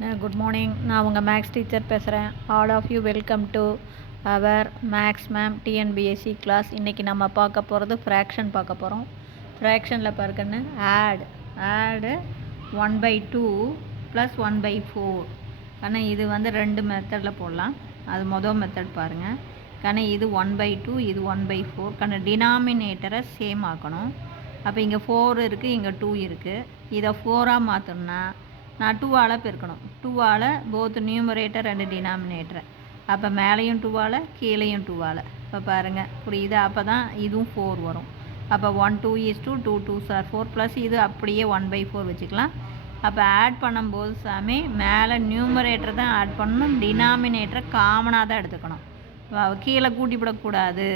Good morning. நான் உங்கள் maths teacher பேசுகிறேன். All of you welcome to our maths ma'am TNPSC class. இன்றைக்கி நம்ம பார்க்க போகிறது ஃப்ராக்ஷன் பார்க்க போகிறோம். ஃப்ராக்ஷனில் பார்க்கன்னு ஆடு 1/2 + 1/4. ஆனால் இது வந்து 2 மெத்தடில் போடலாம். அது மொதல் மெத்தட் பாருங்கள். கண்ணு இது 1/2, இது 1/4. கண்ணு டினாமினேட்டரை சேம் ஆக்கணும். அப்போ இங்கே 4 இருக்குது, இங்கே 2 இருக்குது. இதை 4ஆக மாற்றணும்னா நான் 2ஆல் பெருக்கணும். 2ஆல் போத் நியூமரேட்டர் அண்டு டினாமினேட்டர். அப்போ மேலேயும் 2ஆல் கீழேயும் 2ஆல். இப்போ பாருங்கள், புரியுது? அப்போ தான் இதுவும் 4 வரும். அப்போ 1 2 is 2, 2 2s are 4 ப்ளஸ் இது அப்படியே 1/4 வச்சுக்கலாம். அப்போ ஆட் பண்ணும்போது சாமி மேலே நியூமரேட்டர் தான் ஆட் பண்ணணும், டினாமினேட்டரை காமனாக தான் எடுத்துக்கணும். கீழே கூட்டிவிடக்கூடாது.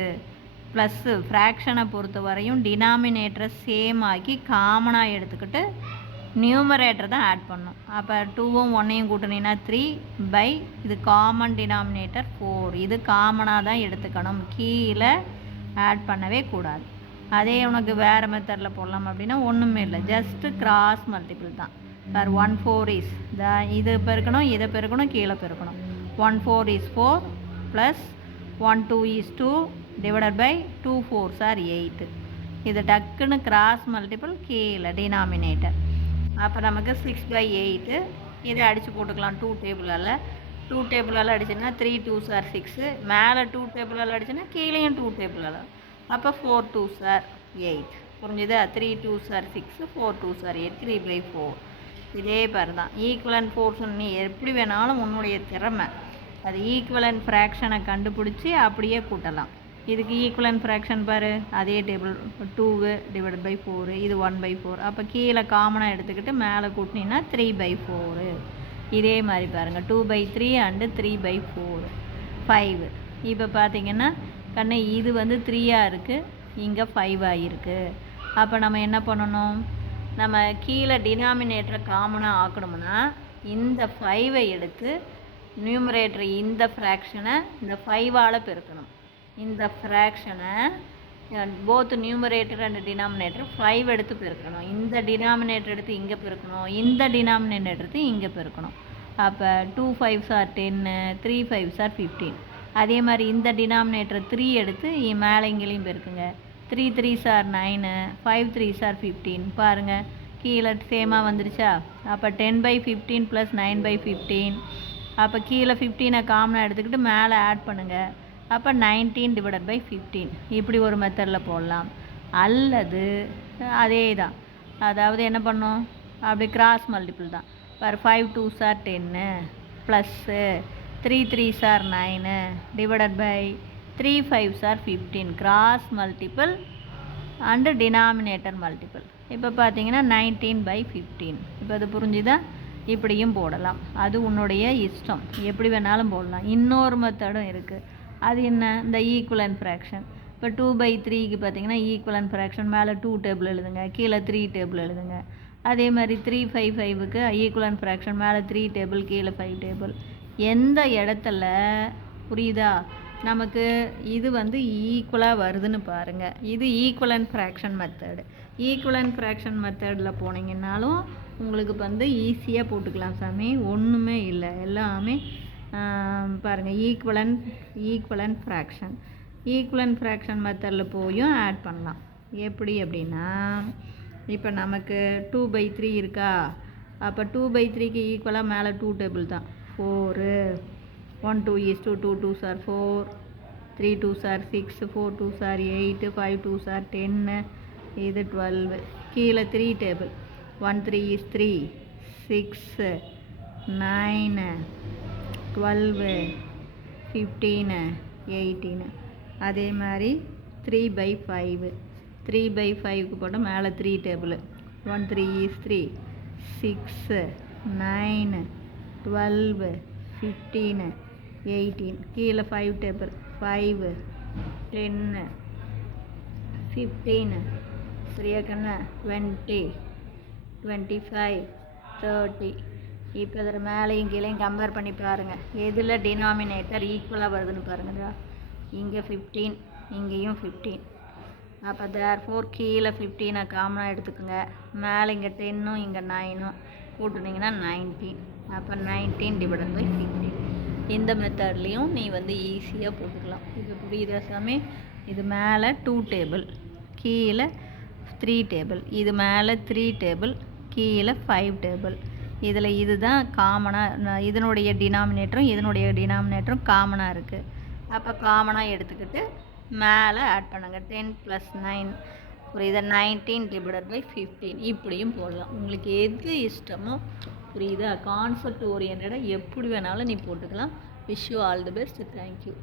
ப்ளஸ்ஸு ஃப்ராக்ஷனை பொறுத்த வரையும் டினாமினேட்டரை சேம் ஆக்கி காமனாக எடுத்துக்கிட்டு நியூமரேட்டர் தான் ஆட் பண்ணணும். அப்போ 2ம் 1ஐயும் கூட்டினீங்கன்னா 3 இது காமன் டினாமினேட்டர் 4. இது காமனாக தான் எடுத்துக்கணும், கீழே ஆட் பண்ணவே கூடாது. அதே உனக்கு வேறு மெத்தடில் போடலாம் அப்படின்னா ஒன்றுமே இல்லை, ஜஸ்ட்டு கிராஸ் மல்டிபிள் தான். சார் 1 4 இஸ் இது பெருக்கணும், இதை பெருக்கணும், கீழே பெருக்கணும். 1 4 is 4 plus 1 2 is 2 divided by 2 4s are 8. இது டக்குன்னு கிராஸ் மல்டிபிள், கீழே டினாமினேட்டர். அப்போ நமக்கு 6/8 இதை அடித்து போட்டுக்கலாம். 2 டேபிளால் 2 டேபிளால் அடிச்சுன்னா 3 2s are 6. மேலே 2 டேபிளால் அடிச்சுன்னா கீழேயும் 2 டேபிளால். அப்போ 4 2s are 8. புரிஞ்சுதா? 3 2s are 6, 4 2s are 8, 3/4. இதே பாரு தான் ஈக்குவலன்ட் போர்ஷன். நீ எப்படி வேணாலும் உன்னுடைய திறமை, அது ஈக்குவலன்ட் ஃப்ராக்ஷனை கண்டுபிடிச்சி அப்படியே கூட்டலாம். இதுக்கு ஈக்குவலன்ட் ஃப்ராக்ஷன் பாரு, அதே டேபிள் 2 டிவைட் பை 4, இது 1/4. அப்போ கீழே காமனாக எடுத்துக்கிட்டு மேலே கூட்டினீங்கன்னா 3/4. இதே மாதிரி பாருங்கள் 2/3 அண்டு 3/4 5. இப்போ பார்த்தீங்கன்னா கண்ணு இது வந்து 3ஆக இருக்குது, இங்கே 5ஆக இருக்குது. அப்போ நம்ம என்ன பண்ணணும், நம்ம கீழே டினாமினேட்டரை காமனாக ஆக்கணும்னா இந்த 5ஐ எடுத்து நியூமரேட்டர் இந்த ஃப்ராக்ஷனை இந்த 5ஆல் பெருக்கணும். இந்த ஃப்ராக்ஷனை போத் நியூமரேட்டர் அண்ட் டினாமினேட்டர் 5 எடுத்து பெருக்கணும். இந்த டினாமினேட்டர் எடுத்து இங்கே பெருக்கணும், இந்த டினாமினேட்டர் எடுத்து இங்கே பெருக்கணும். அப்போ 2 5s are 10, 3 5s are 15. அதே மாதிரி இந்த டினாமினேட்டர் 3 எடுத்து மேலே இங்கேயும் பெருக்குங்க. 3 3s are 9, 5 3s are 15. பாருங்கள் கீழே சேமாக வந்துருச்சா? அப்போ 10/15 ப்ளஸ் 9/15. அப்போ கீழே 15ஐ காமனாக எடுத்துக்கிட்டு மேலே ஆட் பண்ணுங்கள். அப்போ 19 டிவைடட் பை 15. இப்படி ஒரு மெத்தடில் போடலாம். அல்லது அதே தான், அதாவது என்ன பண்ணோம், அப்படி கிராஸ் மல்டிபிள் தான். பார் 5 2s are 10 plus 3 3s are 9 divided by 3 5s are 15. Cross multiple and denominator multiple. இப்போ பார்த்தீங்கன்னா 19/15. இப்போ அது புரிஞ்சுதா? இப்படியும் போடலாம், அது உன்னுடைய இஷ்டம், எப்படி வேணாலும் போடலாம். இன்னொரு மெத்தடும் இருக்குது. அது என்ன, இந்த ஈக்குவலன்ட் ஃப்ராக்ஷன். இப்போ 2/3க்கு பார்த்தீங்கன்னா ஈக்குவலன்ட் ஃப்ராக்ஷன் மேலே 2 டேபிள் எழுதுங்க, கீழே 3 டேபிள் எழுதுங்க. அதே மாதிரி 3/5க்கு ஈக்குவலன்ட் ஃப்ராக்ஷன் மேலே 3 டேபிள், கீழே 5 டேபிள். எந்த இடத்துல புரியுதா நமக்கு இது வந்து ஈக்குவலாக வருதுன்னு பாருங்கள். இது equivalent fraction method. Equivalent fraction மெத்தடில் போனீங்கன்னாலும் உங்களுக்கு வந்து ஈஸியாக போட்டுக்கலாம் சாமி, ஒன்றுமே இல்லை. எல்லாமே பாருங்கள் ஈக்குவலன்ட் ஃப்ராக்ஷன் மெத்தடில் போயும் ஆட் பண்ணலாம். எப்படி அப்படின்னா, இப்போ நமக்கு 2/3 இருக்கா? அப்போ 2/3க்கு ஈக்குவலாக மேலே 2 டேபிள் தான். 4 1 2 is 2, 2 2s are 4, 3 2s are 6, 4 2s are 8, 5 2s are 10, இது 12. கீழே 3 டேபிள் 1 3 is 3, 6 9 12 15 18. அதே மாதிரி 3/5. 3/5க்கு போட்டால் மேலே 3 டேபிள் 1 3 is 3, 6 9 12 15 18. கீழே 5 டேபிள் 5 10 15 சரியா கண்ணா 20 25 30. இப்போ இதில் மேலேயும் கீழேயும் கம்பேர் பண்ணி பாருங்கள், எதில் டினாமினேட்டர் ஈக்குவலாக வருதுன்னு பாருங்கள்டா. இங்கே 15, இங்கேயும் 15. அப்போ தேர்ஃபோர் கீழே 15 காமனாக எடுத்துக்கோங்க. மேலே இங்கே 10ம் இங்கே 9ம் கூட்டினீங்கன்னா 19. அப்போ 19/15. இந்த மெத்தட்லேயும் நீ வந்து ஈஸியாக போட்டுக்கலாம். இது புரியுதா சாமி? இது மேலே 2 டேபிள், கீழே 3 டேபிள், இது மேலே 3 டேபிள், கீழே 5 டேபிள். இதில் இதுதான் காமனாக, இதனுடைய டினாமினேட்டரும் காமனாக இருக்குது. அப்போ காமனாக எடுத்துக்கிட்டு மேலே ஆட் பண்ணுங்க. 10 + 9 புரியுதா? 19/15 இப்படியும் போடலாம். உங்களுக்கு எது இஷ்டமோ புரியுதா? கான்செப்ட் ஓரியன்டாக எப்படி வேணாலும் நீ போட்டுக்கலாம். Wish you all the best. Thank you.